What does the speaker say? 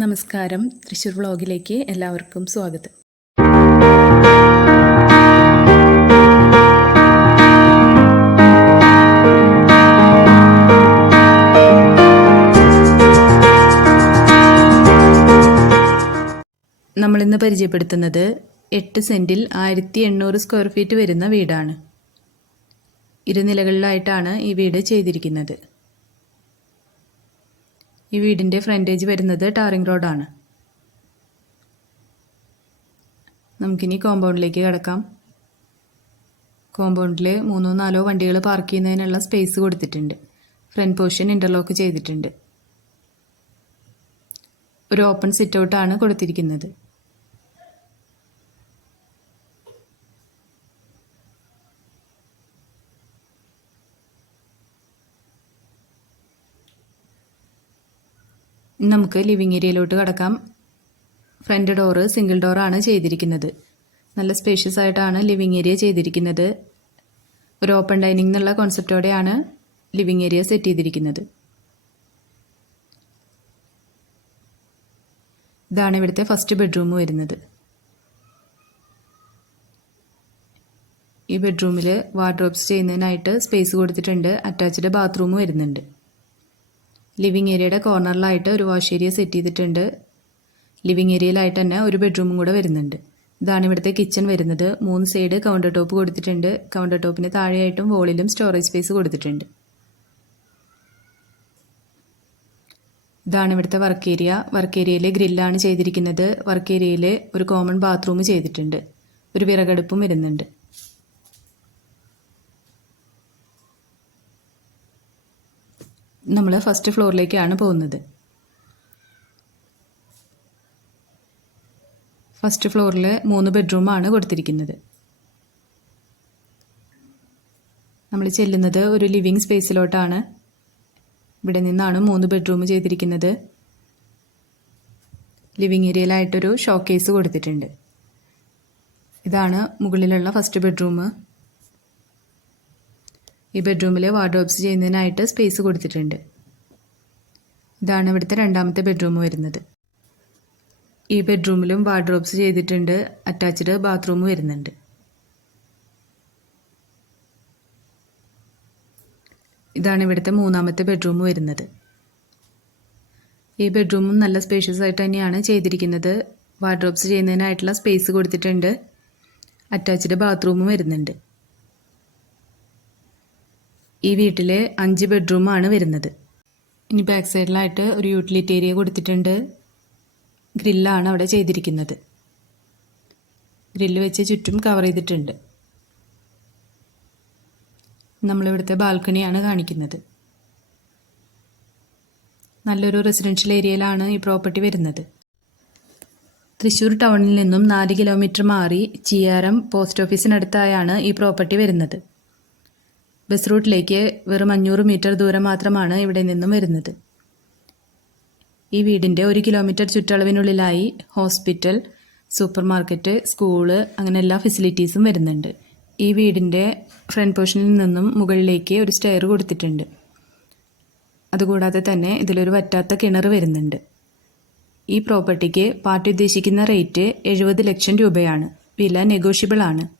നമസ്കാരം. തൃശ്ശൂർ വ്ളോഗിലേക്ക് എല്ലാവർക്കും സ്വാഗതം. നമ്മളിന്ന് പരിചയപ്പെടുത്തുന്നത് എട്ട് സെന്റിൽ ആയിരത്തി എണ്ണൂറ് സ്ക്വയർ ഫീറ്റ് വരുന്ന വീടാണ്. ഇരുനിലകളിലായിട്ടാണ് ഈ വീട് ചെയ്തിരിക്കുന്നത്. ഈ വീടിന്റെ ഫ്രണ്ടേജ് വരുന്നത് ടാറിംഗ് റോഡാണ്. നമുക്കിനി കോമ്പൗണ്ടിലേക്ക് കിടക്കാം. കോമ്പൗണ്ടിൽ മൂന്നോ നാലോ വണ്ടികൾ പാർക്ക് ചെയ്യുന്നതിനുള്ള സ്പേസ് കൊടുത്തിട്ടുണ്ട്. ഫ്രണ്ട് പോർഷൻ ഇന്റർലോക്ക് ചെയ്തിട്ടുണ്ട്. ഒരു ഓപ്പൺ സിറ്റ് ഔട്ടാണ് കൊടുത്തിരിക്കുന്നത്. നമുക്ക് ലിവിങ് ഏരിയയിലോട്ട് കടക്കാം. ഫ്രണ്ട് ഡോറ് സിംഗിൾ ഡോറാണ് ചെയ്തിരിക്കുന്നത്. നല്ല സ്പേഷ്യസ് ആയിട്ടാണ് ലിവിങ് ഏരിയ ചെയ്തിരിക്കുന്നത്. ഒരു ഓപ്പൺ ഡൈനിങ് എന്നുള്ള കോൺസെപ്റ്റോടെയാണ് ലിവിങ് ഏരിയ സെറ്റ് ചെയ്തിരിക്കുന്നത്. ഇതാണ് ഇവിടുത്തെ ഫസ്റ്റ് ബെഡ്റൂം വരുന്നത്. ഈ ബെഡ്റൂമിൽ വാർഡ്രോബ്സ് ചെയ്യുന്നതിനായിട്ട് സ്പേസ് കൊടുത്തിട്ടുണ്ട്. അറ്റാച്ച്ഡ് ബാത്റൂം വരുന്നുണ്ട്. ലിവിങ് ഏരിയയുടെ കോർണറിലായിട്ട് ഒരു വാഷ് ഏരിയ സെറ്റ് ചെയ്തിട്ടുണ്ട്. ലിവിങ് ഏരിയയിലായിട്ട് തന്നെ ഒരു ബെഡ്റൂമും കൂടെ വരുന്നുണ്ട്. ഇതാണ് ഇവിടുത്തെ കിച്ചൺ വരുന്നത്. മൂന്ന് സൈഡ് കൗണ്ടർ ടോപ്പ് കൊടുത്തിട്ടുണ്ട്. കൗണ്ടർ ടോപ്പിന് താഴെയായിട്ടും വോളിലും സ്റ്റോറേജ് സ്പേസ് കൊടുത്തിട്ടുണ്ട്. ഇതാണ് ഇവിടുത്തെ വർക്ക് ഏരിയ. വർക്ക് ഏരിയയിൽ ഗ്രില്ലാണ് ചെയ്തിരിക്കുന്നത്. വർക്ക് ഏരിയയിൽ ഒരു കോമൺ ബാത്റൂം ചെയ്തിട്ടുണ്ട്. ഒരു വിറകടുപ്പും വരുന്നുണ്ട്. നമ്മൾ ഫസ്റ്റ് ഫ്ലോറിലേക്കാണ് പോകുന്നത്. ഫസ്റ്റ് ഫ്ലോറിൽ മൂന്ന് ബെഡ്റൂമാണ് കൊടുത്തിരിക്കുന്നത്. നമ്മൾ ചെല്ലുന്നത് ഒരു ലിവിങ് സ്പേസിലോട്ടാണ് ഇവിടെ നിന്നാണ് മൂന്ന് ബെഡ്റൂം ചെയ്തിരിക്കുന്നത്. ലിവിങ് ഏരിയയിലായിട്ടൊരു ഷോക്കേസ് കൊടുത്തിട്ടുണ്ട്. ഇതാണ് മുകളിലുള്ള ഫസ്റ്റ് ബെഡ്റൂം ഈ ബെഡ്റൂമിൽ വാർഡ്രോബ്സ് ചെയ്യുന്നതിനായിട്ട് സ്പേസ് കൊടുത്തിട്ടുണ്ട്. ഇതാണ് ഇവിടുത്തെ രണ്ടാമത്തെ ബെഡ്റൂം വരുന്നത്. ഈ ബെഡ്റൂമിലും വാർഡ്രോബ്സ് ചെയ്തിട്ടുണ്ട്. അറ്റാച്ച്ഡ് ബാത്റൂം വരുന്നുണ്ട്. ഇതാണ് ഇവിടുത്തെ മൂന്നാമത്തെ ബെഡ്റൂം വരുന്നത്. ഈ ബെഡ്റൂമും നല്ല സ്പേഷ്യസ് ആയിട്ട് തന്നെയാണ് ചെയ്തിരിക്കുന്നത്. വാർഡ്രോബ്സ് ചെയ്യുന്നതിനായിട്ടുള്ള സ്പേസ് കൊടുത്തിട്ടുണ്ട്. അറ്റാച്ച്ഡ് ബാത്റൂമും വരുന്നുണ്ട്. ഈ വീട്ടിൽ അഞ്ച് ബെഡ്റൂമാണ് വരുന്നത്. ഇനി ബാക്ക് സൈഡിലായിട്ട് ഒരു യൂട്ടിലിറ്റി ഏരിയ കൊടുത്തിട്ടുണ്ട്. ഗ്രില്ലാണ് അവിടെ ചെയ്തിരിക്കുന്നത്. ഗ്രില്ല് വെച്ച് ചുറ്റും കവർ ചെയ്തിട്ടുണ്ട്. നമ്മളിവിടുത്തെ ബാൽക്കണിയാണ് കാണിക്കുന്നത്. നല്ലൊരു റെസിഡൻഷ്യൽ ഏരിയയിലാണ് ഈ പ്രോപ്പർട്ടി വരുന്നത്. തൃശ്ശൂർ ടൗണിൽ നിന്നും നാല് കിലോമീറ്റർ മാറി ചിയാരം പോസ്റ്റ് ഓഫീസിനടുത്തായാണ് ഈ പ്രോപ്പർട്ടി വരുന്നത്. ബസ് റൂട്ടിലേക്ക് വെറും അഞ്ഞൂറ് മീറ്റർ ദൂരം മാത്രമാണ് ഇവിടെ നിന്നും വരുന്നത്. ഈ വീടിന്റെ ഒരു കിലോമീറ്റർ ചുറ്റളവിനുള്ളിലായി ഹോസ്പിറ്റൽ സൂപ്പർ മാർക്കറ്റ് സ്കൂൾ അങ്ങനെ എല്ലാ ഫെസിലിറ്റീസും വരുന്നുണ്ട്. ഈ വീടിന്റെ ഫ്രണ്ട് പോർഷനിൽ നിന്നും മുകളിലേക്ക് ഒരു സ്റ്റെയർ കൊടുത്തിട്ടുണ്ട്. അതുകൂടാതെ തന്നെ ഇതിലൊരു വറ്റാത്ത കിണർ വരുന്നുണ്ട്. ഈ പ്രോപ്പർട്ടിക്ക് പാർട്ടി ഉദ്ദേശിക്കുന്ന റേറ്റ് എഴുപത് ലക്ഷം രൂപയാണ്. വില നെഗോഷ്യബിൾ ആണ്.